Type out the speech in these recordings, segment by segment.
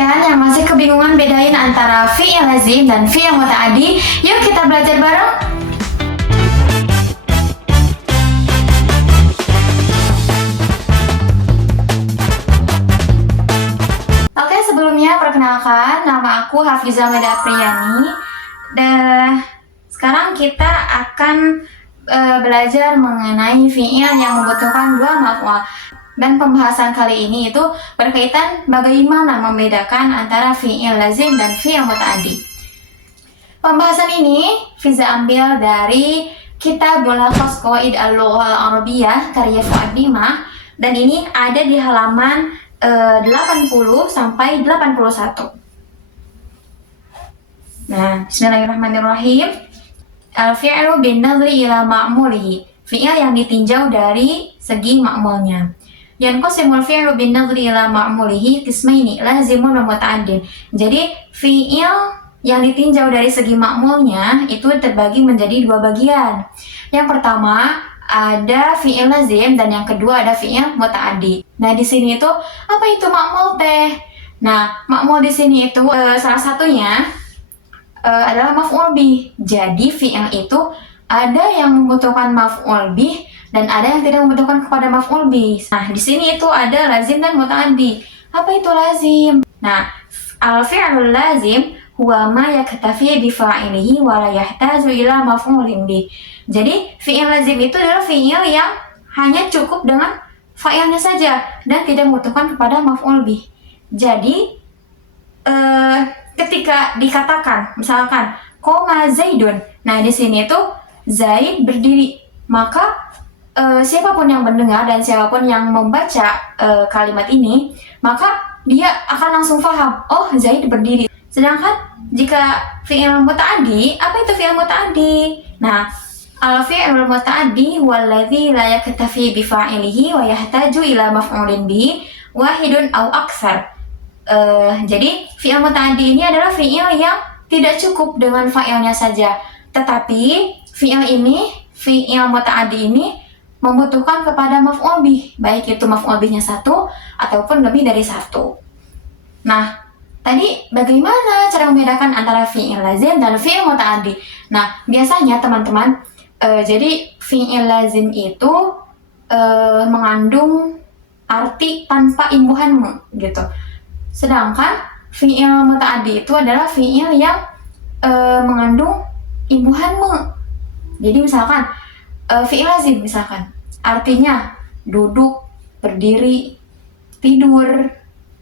kalian yang masih kebingungan bedain antara fi'il lazim dan fi'il muta'addi, yuk kita belajar bareng. Oke, sebelumnya perkenalkan, nama aku Hafizah Meda Priyani. Sekarang kita akan belajar mengenai fi'il yang membutuhkan dua maf'ul. Dan pembahasan kali ini itu berkaitan bagaimana membedakan antara fi'il lazim dan fi'il muta'addi. Pembahasan ini Fiza ambil dari Kitab Mulakhas Qawaid Al-Lughah Al-Arabiyyah karya Fuad Bimah, dan ini ada di halaman 80 sampai 81. Nah, bismillahirrahmanirrahim. Al-fi'lu bin nadri ila ma'mulihi. Fi'il yang ditinjau dari segi ma'mulnya. Yanqasimul fi'lu bin nadri ila ma'mulihi qismaini, lazimun wa muta'addin. Jadi fi'il yang ditinjau dari segi ma'mulnya itu terbagi menjadi dua bagian. Yang pertama ada fi'il lazim dan yang kedua ada fi'il muta'addi. Nah, di sini itu apa itu ma'mul teh? Nah, ma'mul di sini itu salah satunya adalah maf'ul bih. Jadi fi'il itu ada yang membutuhkan maf'ul bih dan ada yang tidak membutuhkan kepada maf'ul bih. Nah, di sini itu ada lazim dan muta'addi. Apa itu lazim? Nah, al-fi'lul lazim huwa ma yaktafi bi fa'ilihi wa la yahtaju ila maf'ulin bih. Jadi, fi'il lazim itu adalah fi'il yang hanya cukup dengan fa'ilnya saja dan tidak membutuhkan kepada maf'ul bih. Jadi, ketika dikatakan misalkan qoma Zaidun. Nah, di sini itu Zaid berdiri. Maka siapapun yang mendengar dan siapapun yang membaca kalimat ini, maka dia akan langsung paham, oh Zaid berdiri. Sedangkan jika fi'il muta'addi, apa itu fi'il muta'addi? Nah, al-fi'il muta'addi walladzi la yaktafi bi fa'ilihi wa yahtaju ila maf'ulin bihi wahidun aw aksar. Jadi fi'il muta'addi ini adalah fi'il yang tidak cukup dengan fa'ilnya saja, tetapi fi'il muta'addi ini membutuhkan kepada maf'ul bih, baik itu maf'ul bihnya satu ataupun lebih dari satu. Nah, tadi bagaimana cara membedakan antara fi'il lazim dan fi'il muta'addi? Nah, biasanya teman-teman, jadi fi'il lazim itu mengandung arti tanpa imbuhan mu, gitu. Sedangkan fi'il muta'addi itu adalah fi'il yang mengandung imbuhan mu. Jadi misalkan fi'il lazim misalkan artinya duduk, berdiri, tidur,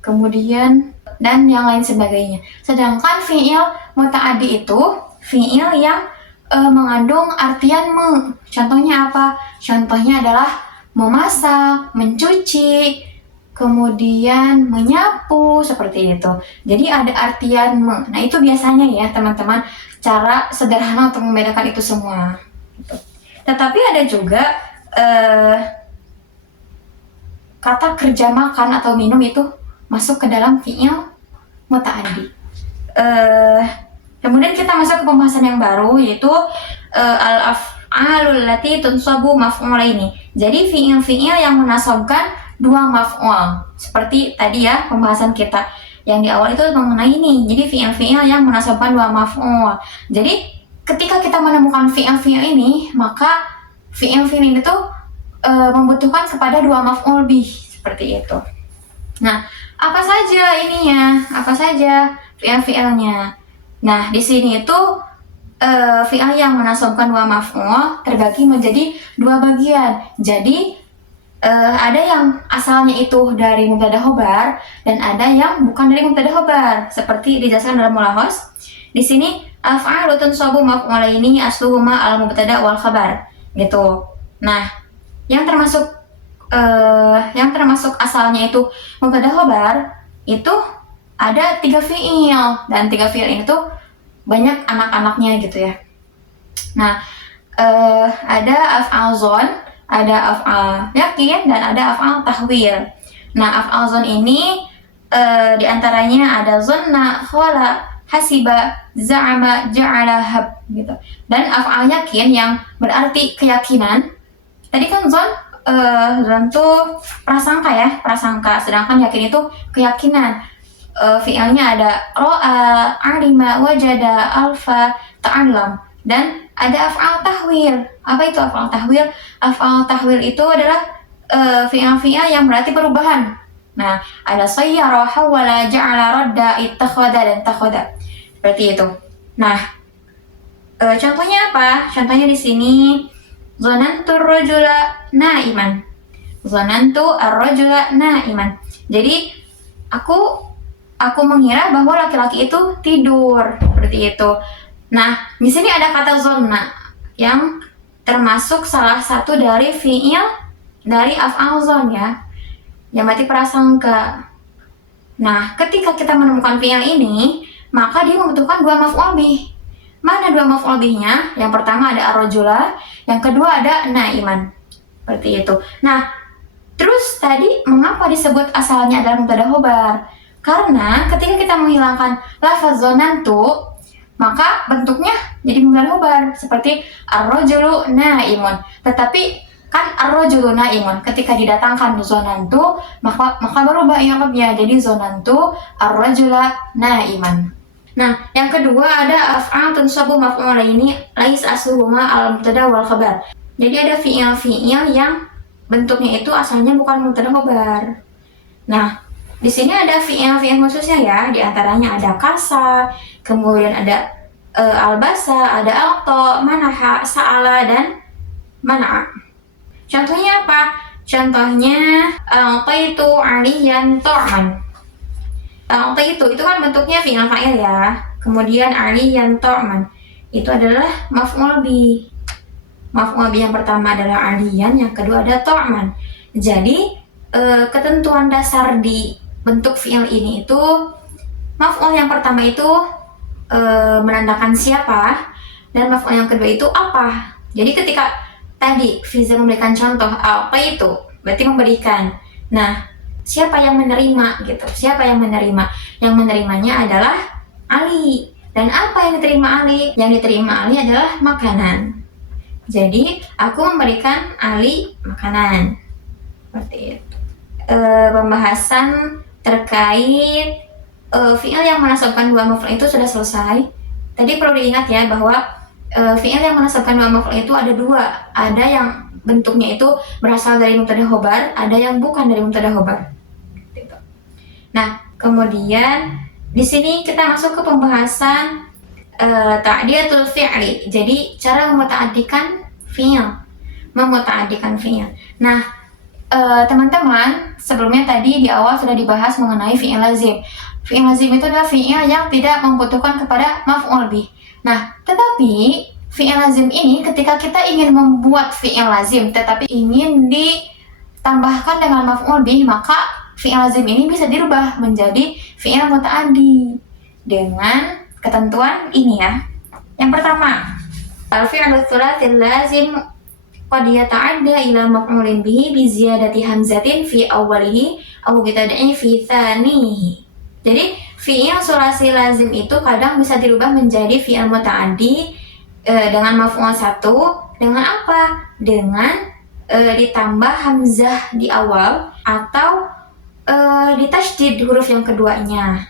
kemudian dan yang lain sebagainya. Sedangkan fi'il muta'addi itu fi'il yang mengandung artian me. Contohnya apa? Contohnya adalah memasak, mencuci, kemudian menyapu, seperti itu. Jadi ada artian me. Nah, itu biasanya ya teman-teman cara sederhana untuk membedakan itu semua. Tetapi ada juga kata kerja makan atau minum itu masuk ke dalam fi'il muta'addi. Kemudian kita masuk ke pembahasan yang baru, yaitu al-af'alul lati tunsabu maf'ulaini. Jadi fi'il yang menasabkan dua maf'ul. Seperti tadi ya pembahasan kita yang di awal itu mengenai ini. Jadi fi'il yang menasabkan dua maf'ul. Jadi ketika kita menemukan fi'il ini, maka fi'il ini tuh membutuhkan kepada dua maf'ul bih, seperti itu. Nah, apa saja ininya? Apa saja fi'ilnya? Nah, di sini itu fi'il yang menasabkan dua maf'ul terbagi menjadi dua bagian. Jadi ada yang asalnya itu dari mubtada khobar dan ada yang bukan dari mubtada khobar, seperti dijelaskan dalam Mulakhas. Di sini af'alu tunsabu maf'ulaini asluhuma al-mubtada wal khabar, gitu. Nah, yang termasuk asalnya itu mubtada khobar itu ada 3 fi'il, dan 3 fi'il itu banyak anak-anaknya gitu ya. Nah, ada af'al zon, ada af'al yakin, dan ada af'al tahwil. Nah, af'al zon ini diantaranya ada zonna, khola, hasiba, za'ama, ja'ala, hab, gitu. Dan af'al yakin yang berarti keyakinan. Tadi kan zon tuh prasangka ya, prasangka. Sedangkan yakin itu keyakinan. fi'ilnya ada ro'a, alima, wajada, alfa, ta'allam, dan ada af'al tahwil. Apa itu af'al tahwil? Af'al tahwil itu adalah fi'il-fi'il yang berarti perubahan. Nah, ada sayyara, hawala, ja'ala, radda, ittakhadha, dan takhadha. Seperti itu. Nah, contohnya apa? Contohnya di sini, zanantu ar-rajula na'iman. Zanantu ar-rajula na'iman. Jadi, aku mengira bahwa laki-laki itu tidur, seperti itu. Nah, di sini ada kata zonna yang termasuk salah satu dari fi'il dari af'al zon ya, yang berarti prasangka. Nah, ketika kita menemukan fi'il ini, maka dia membutuhkan dua maf'ul bih. Mana dua maf'ul bihnya? Yang pertama ada ar-rajula, yang kedua ada na'iman. Seperti itu. Nah, terus tadi mengapa disebut asalnya adalah mubtada khobar? Karena ketika kita menghilangkan lafaz zonantu, maka bentuknya jadi mubtada khobar seperti ar-rajulu na'imun. Tetapi kan ar-rajulu na'imun ketika didatangkan zonantu, maka berubah i'rabnya jadi zonantu ar-rajula na'iman. Nah, yang kedua ada af'al tunsabu maf'ulaini lais asluhuma al-mubtada wal khabar. Jadi ada fi'il yang bentuknya itu asalnya bukan mubtada khobar. Nah, di sini ada fi'il khususnya ya, di antaranya ada kasa, kemudian ada albasa, ada alto, manaha, sa'ala, dan mana'a. Contohnya apa? Contohnya itu aliyan ta'man. Itu kan bentuknya fi'il fa'il ya. Kemudian aliyan ta'man itu adalah maf'ul bih. Maf'ul bih yang pertama adalah aliyan, yang kedua ada ta'man. Jadi ketentuan dasar di bentuk fi'il ini itu maf'ul yang pertama itu menandakan siapa, dan maf'ul yang kedua itu apa. Jadi ketika tadi Fiza memberikan contoh apa itu berarti memberikan. Nah, siapa yang menerima gitu? Siapa yang menerima? Yang menerimanya adalah Ali. Dan apa yang diterima Ali? Yang diterima Ali adalah makanan. Jadi aku memberikan Ali makanan. Seperti itu. Pembahasan terkait fi'il yang menasabkan dua maf'ul itu sudah selesai. Tadi perlu diingat ya bahwa fi'il yang menasabkan dua maf'ul itu ada dua. Ada yang bentuknya itu berasal dari mubtada khobar, ada yang bukan dari mubtada khobar. Nah, kemudian di sini kita masuk ke pembahasan ta'diyatul fi'li. Jadi cara memuta'addikan fi'il. Nah, teman-teman, sebelumnya tadi di awal sudah dibahas mengenai fi'il lazim. Fi'il lazim itu adalah fi'il yang tidak membutuhkan kepada maf'ul bih. Nah, tetapi fi'il lazim ini ketika kita ingin membuat fi'il lazim tetapi ingin ditambahkan dengan maf'ul bih, maka fi'il lazim ini bisa dirubah menjadi fi'il muta'addi dengan ketentuan ini ya. Yang pertama, al-fi'lu tsulatsil lazim qad yata'adda ila maf'ulin bihi bi ziyadati hamzatin fi awwalihi aw bitad'i fi tsanihi. Jadi fi'il sulasi lazim itu kadang bisa dirubah menjadi fi'il muta'addi dengan maf'ul satu, dengan apa? Dengan ditambah hamzah di awal atau ditasydid huruf yang keduanya.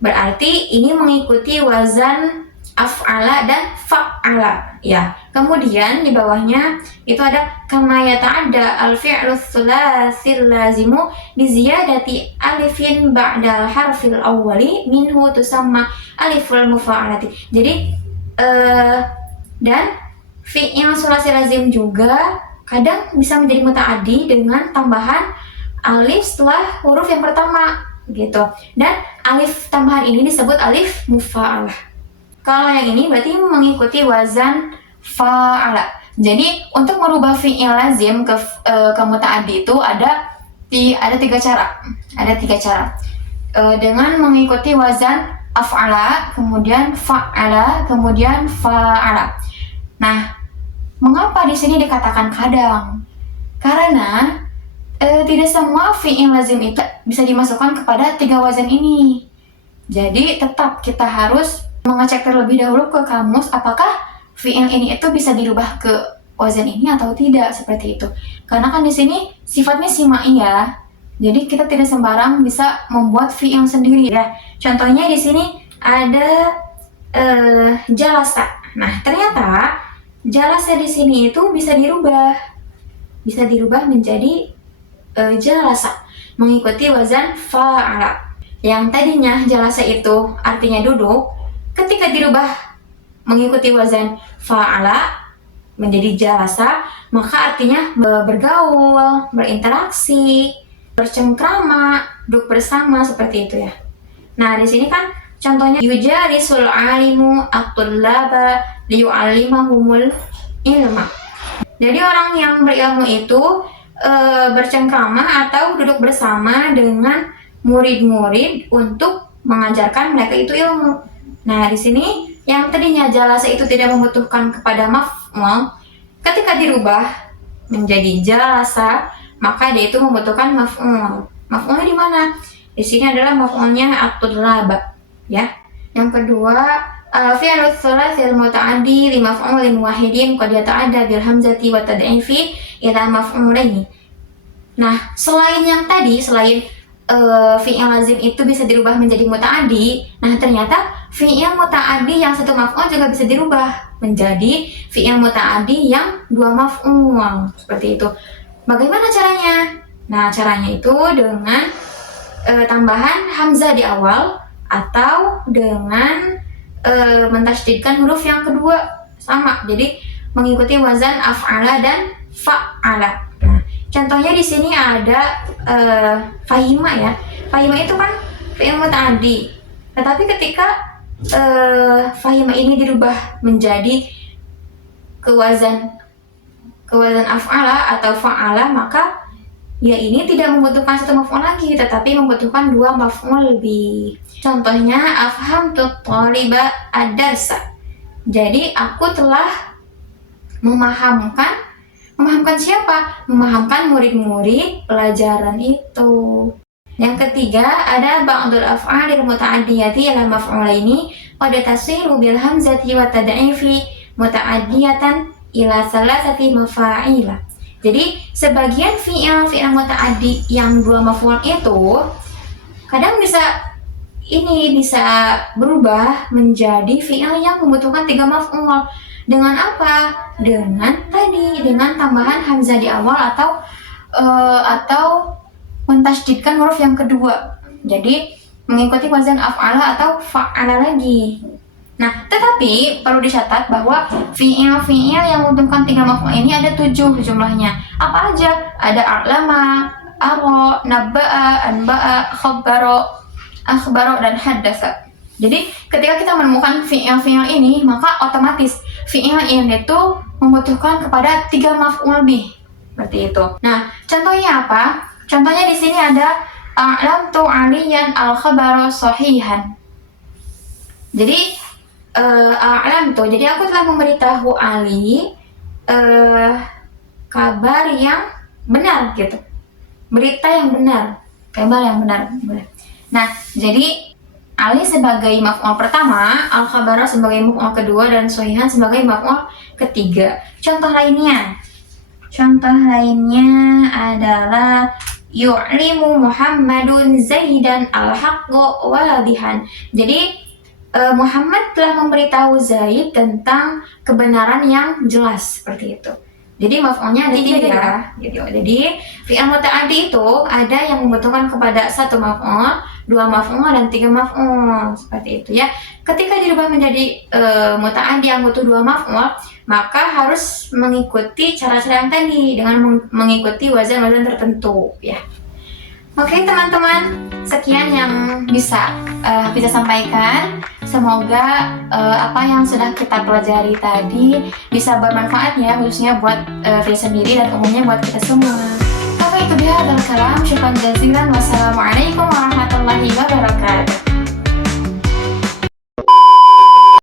Berarti ini mengikuti wazan af'ala dan fa'ala ya. Kemudian di bawahnya itu ada kama yata'adda al-fi'lu tsulatsil lazimu bi ziyadati alifin ba'dal harfil awwali minhu tusamma aliful mufa'alati. Jadi dan fi'il sulasi lazim juga kadang bisa menjadi muta'addi dengan tambahan alif setelah huruf yang pertama gitu. Dan alif tambahan ini disebut alif mufa'alah. Kalau yang ini berarti mengikuti wazan fa'ala. Jadi untuk merubah fi'il lazim ke muta'addi itu ada tiga cara. Dengan mengikuti wazan af'ala, kemudian fa'ala, kemudian fa'ala. Nah, mengapa di sini dikatakan kadang? Karena tidak semua fi'il lazim itu bisa dimasukkan kepada tiga wazan ini. Jadi tetap kita harus mengecek terlebih dahulu ke kamus apakah fi'il ini itu bisa dirubah ke wazan ini atau tidak, seperti itu. Karena kan di sini sifatnya simai ya. Jadi kita tidak sembarang bisa membuat fi'il sendiri ya. Contohnya di sini ada jalasa. Nah, ternyata jalasa di sini itu bisa dirubah menjadi jalasa, mengikuti wazan fa'ala. Yang tadinya jalasa itu artinya duduk, ketika dirubah mengikuti wazan fa'ala menjadi jalasa, maka artinya bergaul, berinteraksi, bercengkrama, duduk bersama, seperti itu ya. Nah, di sini kan contohnya yujalisul alimu at-tullaba liyu'allimahumul ilma. Jadi orang yang berilmu itu bercengkrama atau duduk bersama dengan murid-murid untuk mengajarkan mereka itu ilmu. Nah, di sini yang tadinya jalasa itu tidak membutuhkan kepada maf'ul, ketika dirubah menjadi jalasa, maka dia itu membutuhkan maf'ul. Maf'ulnya di mana? Di sini adalah maf'ulnya at-tullaba, ya. Yang kedua, fi'lu tsulatsil muta'addi li maf'ulin wahidin qad yata'adda bil hamzati wa tad'ifi ila maf'ulaini. Nah, selain yang tadi, selain fi'il lazim itu bisa dirubah menjadi muta'addi, nah ternyata fi'il muta'addi yang satu maf'ul juga bisa dirubah menjadi fi'il muta'addi yang dua maf'ul, seperti itu. Bagaimana caranya? Nah, caranya itu dengan tambahan hamzah di awal atau dengan mentasydidkan huruf yang kedua sama. Jadi mengikuti wazan af'ala dan fa'ala. Nah, contohnya di sini ada fahima ya. Fahima itu kan fi'il muta'addi. Tetapi ketika fahima ini dirubah menjadi ke wazan af'ala atau fa'ala, maka ya ini tidak membutuhkan satu maf'ul lagi, tetapi membutuhkan dua maf'ul lebih. Contohnya afhamtu thaliba ad-darsa. Jadi aku telah memahamkan siapa? Memahamkan murid-murid pelajaran itu. Yang ketiga ada ba'dul af'alil muta'addiyati ila maf'ulaini qad tasiru bil hamzati wa tad'ifi muta'addiyatan ila salasati mafa'ila. Jadi sebagian fi'il muta'addi yang dua maf'ul itu kadang bisa berubah menjadi fi'il yang membutuhkan tiga maf'ul. Dengan apa? Dengan tambahan hamzah di awal atau mentasydidkan huruf yang kedua. Jadi mengikuti wazan af'ala atau fa'ala lagi. Nah, tetapi perlu dicatat bahwa fi'il yang membutuhkan tiga maf'ul ini ada 7 jumlahnya. Apa aja? Ada a'lama, aro, nabba'a, anba'a, khabbaro, akhbaro, dan haddasa. Jadi ketika kita menemukan fi'il ini, maka otomatis fi'il ini itu membutuhkan kepada 3 maf'ul bih. Seperti itu. Nah, contohnya apa? Contohnya di sini ada a'lamtu 'aliyan al-khabara sahihan. Jadi a'lamtu, jadi aku telah memberitahu Ali kabar yang benar gitu. Berita yang benar, kabar yang benar. Nah, jadi Ali sebagai maf'ul pertama, al-khabara sebagai maf'ul kedua, dan sahihan sebagai maf'ul ketiga. Contoh lainnya adalah yu'limu Muhammadun Zaidan al-haqqo wadihan. Jadi Muhammad telah memberitahu Zaid tentang kebenaran yang jelas, seperti itu. Jadi maf'ulnya ada 3 ya. Jadi fi'il muta'addi itu ada yang membutuhkan kepada 1 maf'ul, 2 maf'ul, dan 3 maf'ul, seperti itu ya. Ketika dirubah menjadi muta'addi yang butuh 2 maf'ul, maka harus mengikuti cara-cara yang tadi dengan mengikuti wazan-wazan tertentu ya. Oke teman-teman, sekian yang bisa sampaikan. Semoga apa yang sudah kita pelajari tadi bisa bermanfaat ya, khususnya buat diri sendiri dan umumnya buat kita semua. Oke, itu dia adalah kalam. Syukran jazilan. Wassalamualaikum warahmatullahi wabarakatuh.